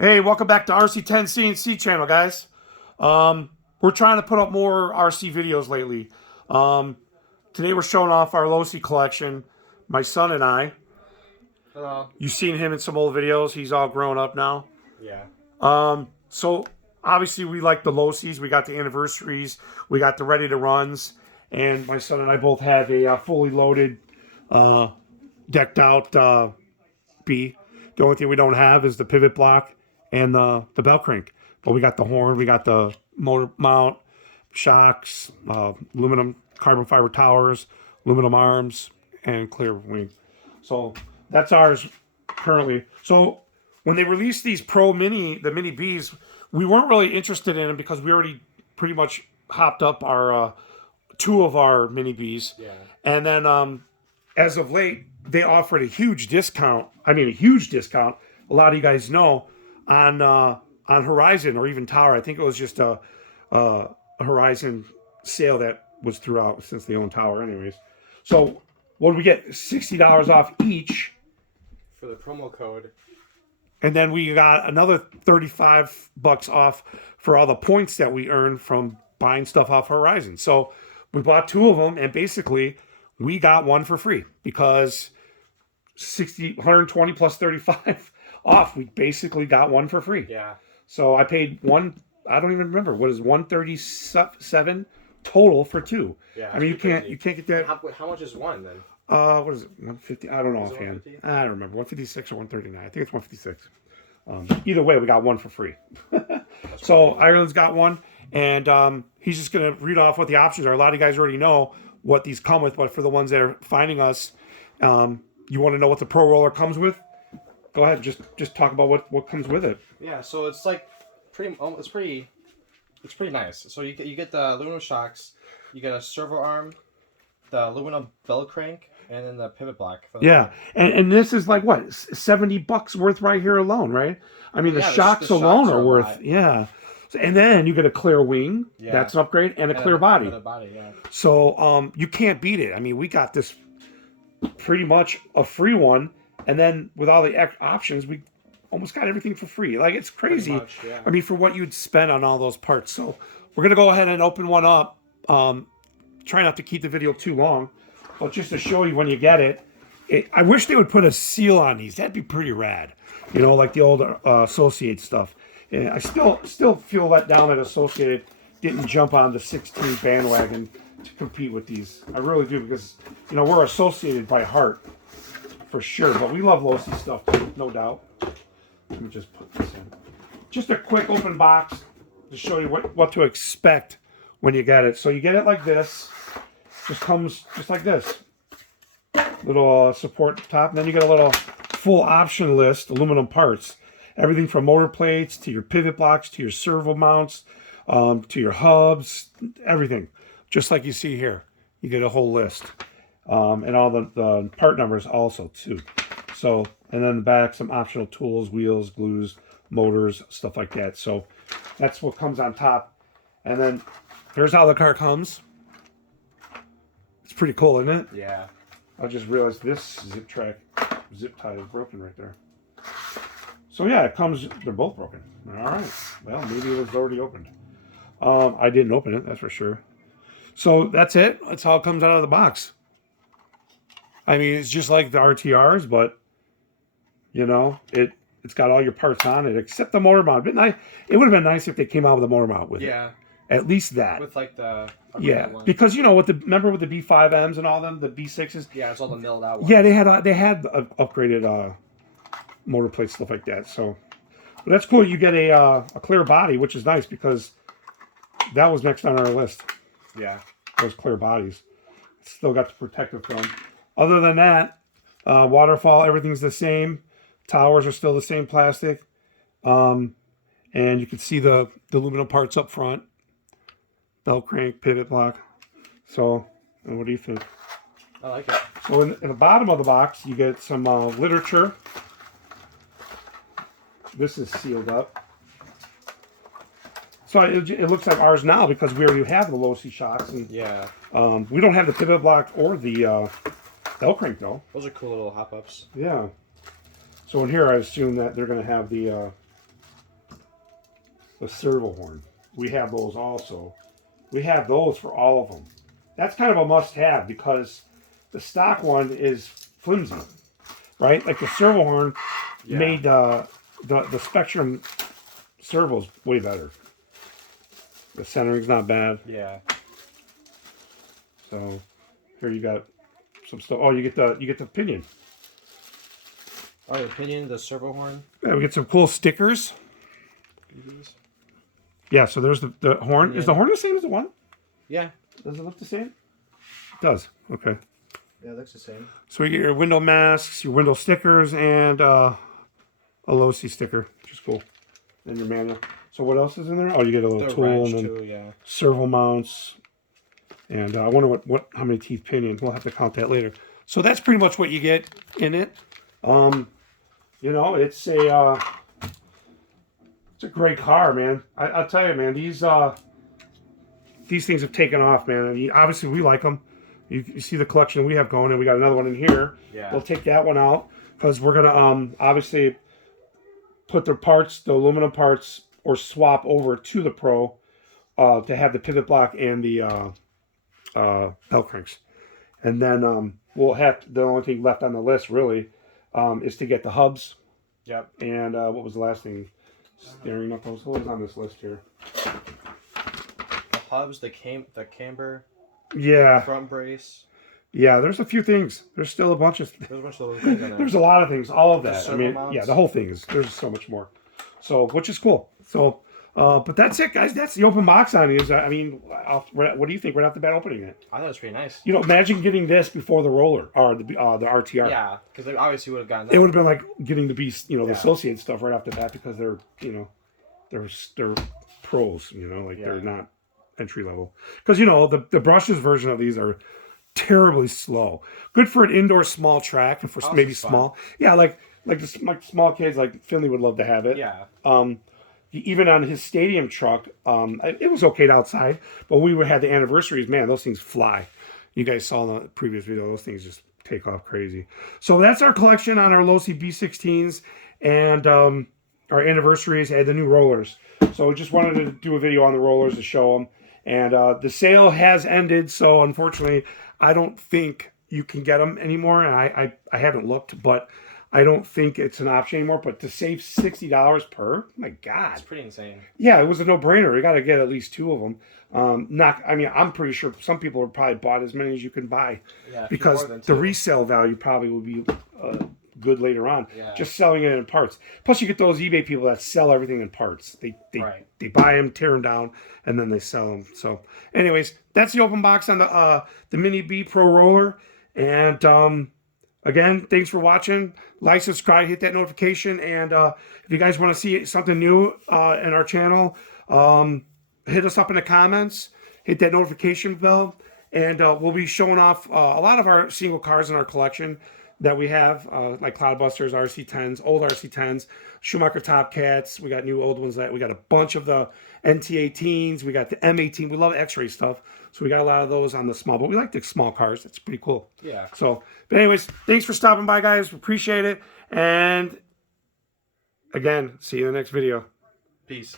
Hey, welcome back to RC10 CNC channel, guys. We're trying to put up more RC videos lately. Today we're showing off our losi collection, my son and I. Hello. You've seen him in some old videos. He's all grown up now. Yeah. So obviously we like the losis. We got the anniversaries. We got the ready to runs. And my son and I both have a fully loaded, decked out B. The only thing we don't have is the pivot block and the bell crank. But we got the horn, we got the motor mount, shocks, aluminum carbon fiber towers, aluminum arms, and clear wing. So that's ours currently. So when they released these Pro Mini, the Mini Bs, we weren't really interested in them because we already pretty much hopped up our two of our Mini Bs. Yeah. And then as of late, they offered a huge discount. I mean, a huge discount. A lot of you guys know on Horizon or even Tower. I think it was just a Horizon sale that was throughout since they own Tower, anyways. So what did we get? $60 off each For the promo code. and then we got another $35 off for all the points that we earned from buying stuff off Horizon. So we bought two of them, and basically we got one for free because 120 plus 35 off. We basically got one for free. Yeah. So I paid one. I don't even remember what is 137 total for two. Yeah. I mean, you can't get that. How much is one then? What is it? 150? I don't know Is it offhand. 150? I don't remember. 156 or 139. I think it's 156. Either way, we got one for free. So Ireland's got one, and he's just going to read off what the options are. A lot of you guys already know what these come with, but for the ones that are finding us, you want to know what the Pro Roller comes with? Go ahead, just talk about what comes with it. Yeah. So it's like it's pretty nice. So you get the aluminum shocks, you get a servo arm, the aluminum bell crank, and then the pivot block. For the Yeah, and this is like what, $70 worth right here alone, right? I mean, the shocks alone are worth, yeah. And then you get a clear wing, that's an upgrade, and a clear body. Yeah. So you can't beat it. I mean, we got this pretty much a free one, and then with all the options, we almost got everything for free. Like, it's crazy. Much, yeah. I mean, for what you'd spend on all those parts. So we're gonna go ahead and open one up. Try not to keep the video too long, but just to show you when you get it. I wish they would put a seal on these. That'd be pretty rad. You know, like the old Associate stuff. And I still feel let down that Associated didn't jump on the 16 bandwagon to compete with these. I really do, because, you know, we're Associated by heart for sure. But we love losi stuff too, no doubt. Let me just put this in. Just a quick open box to show you what to expect when you get it. So you get it like this. Just comes just like this. Little support top, and then you get a little full option list, aluminum parts. Everything from motor plates to your pivot blocks to your servo mounts, to your hubs, everything. Just like you see here. You get a whole list. And all the part numbers also too. So, and then the back, some optional tools, wheels, glues, motors, stuff like that. So that's what comes on top. And then here's how the car comes. It's pretty cool, isn't it? Yeah. I just realized this zip tie is broken right there. So yeah, it comes, they're both broken. All right. Well, maybe it was already opened. I didn't open it, that's for sure. So that's it. That's how it comes out of the box. I mean, it's just like the RTRs, but you know, it's got all your parts on it except the motor mount. It would have been nice if they came out with a motor mount with it. At least that. With like the one. Because you know, remember with the B5Ms and all them, the B6s. Yeah, it's all the milled out ones. Yeah, they had upgraded motor plates, stuff like that. So, but that's cool. You get a clear body, which is nice because that was next on our list. Yeah. Those clear bodies. Still got the protective film. Other than that, waterfall, everything's the same. Towers are still the same plastic. And you can see the aluminum parts up front. Bell crank, pivot block. So, what do you think? I like it. So in the bottom of the box, you get some literature. This is sealed up. So it looks like ours now because we already have the losi shocks. And, yeah. We don't have the pivot block or the bell crank though. Those are cool little hop-ups. Yeah. So in here, I assume that they're going to have the the Servo Horn. We have those also. We have those for all of them. That's kind of a must-have because the stock one is flimsy, right? Like the Servo Horn made the Spectrum servos way better. The centering's not bad. Yeah. So here you got some stuff. Oh, you get the pinion. Oh, the pinion, the Servo Horn. Yeah, we get some cool stickers. Yeah, so there's the horn. Pinion. Is the horn the same as the one? Yeah. Does it look the same? It does. Okay. Yeah, it looks the same. So you get your window masks, your window stickers, and a losi sticker, which is cool. And your manual. So what else is in there? Oh, you get a little tool and then servo mounts. And I wonder how many teeth pinion. We'll have to count that later. So that's pretty much what you get in it. You know, it's a great car, man. I'll tell you, man. These things have taken off, man. And obviously, we like them. You see the collection we have going, and we got another one in here. Yeah. We'll take that one out because we're gonna obviously put the parts, the aluminum parts, or swap over to the Pro to have the pivot block and the bell cranks. And then we'll have the only thing left on the list really is to get the hubs. Yep. And what was the last thing? Steering up. What was on this list here? The hubs, the camber. Yeah. Front brace. Yeah, there's a few things. There's still a bunch of. There's a bunch of those things in there. There's a lot of things. All of that. I mean, mounts. yeah, the whole thing is. There's so much more. So, which is cool. So, but that's it, guys. That's the open box on these. I mean, what do you think right off the bat opening it? I thought it was pretty nice. You know, imagine getting this before the roller or the RTR. Yeah, because they obviously would have gotten that. It would have been like getting the Beast, the Associate stuff right off the bat because they're, they're pros. They're not entry level. Because the brushes version of these are terribly slow. Good for an indoor small track and for maybe small. Yeah, like small kids like Finley would love to have it. Yeah. Even on his stadium truck, it was okay outside, but we had the anniversaries. Man, those things fly. You guys saw in the previous video; those things just take off crazy. So that's our collection on our losi B16s and our anniversaries and the new rollers. So we just wanted to do a video on the rollers to show them. And the sale has ended, so unfortunately, I don't think you can get them anymore. And I haven't looked, but I don't think it's an option anymore. But to save $60 per, my God, it's pretty insane. Yeah, it was a no-brainer. You got to get at least two of them. I'm pretty sure some people have probably bought as many as you can buy, because the resale value probably will be good later on. Yeah. Just selling it in parts. Plus, you get those eBay people that sell everything in parts. They buy them, tear them down, and then they sell them. So, anyways, that's the open box on the Mini B Pro Roller. And again, thanks for watching. Like, subscribe, hit that notification, and if you guys want to see something new in our channel, hit us up in the comments. Hit that notification bell, and we'll be showing off a lot of our single cars in our collection that we have, like Cloudbusters, RC10s, old RC10s, Schumacher Top Cats. We got new old ones. We got a bunch of the NT18s. We got the M18. We love X-ray stuff, so we got a lot of those on the small. But we like the small cars. It's pretty cool. Yeah. So, but anyways, thanks for stopping by, guys. Appreciate it. And again, see you in the next video. Peace.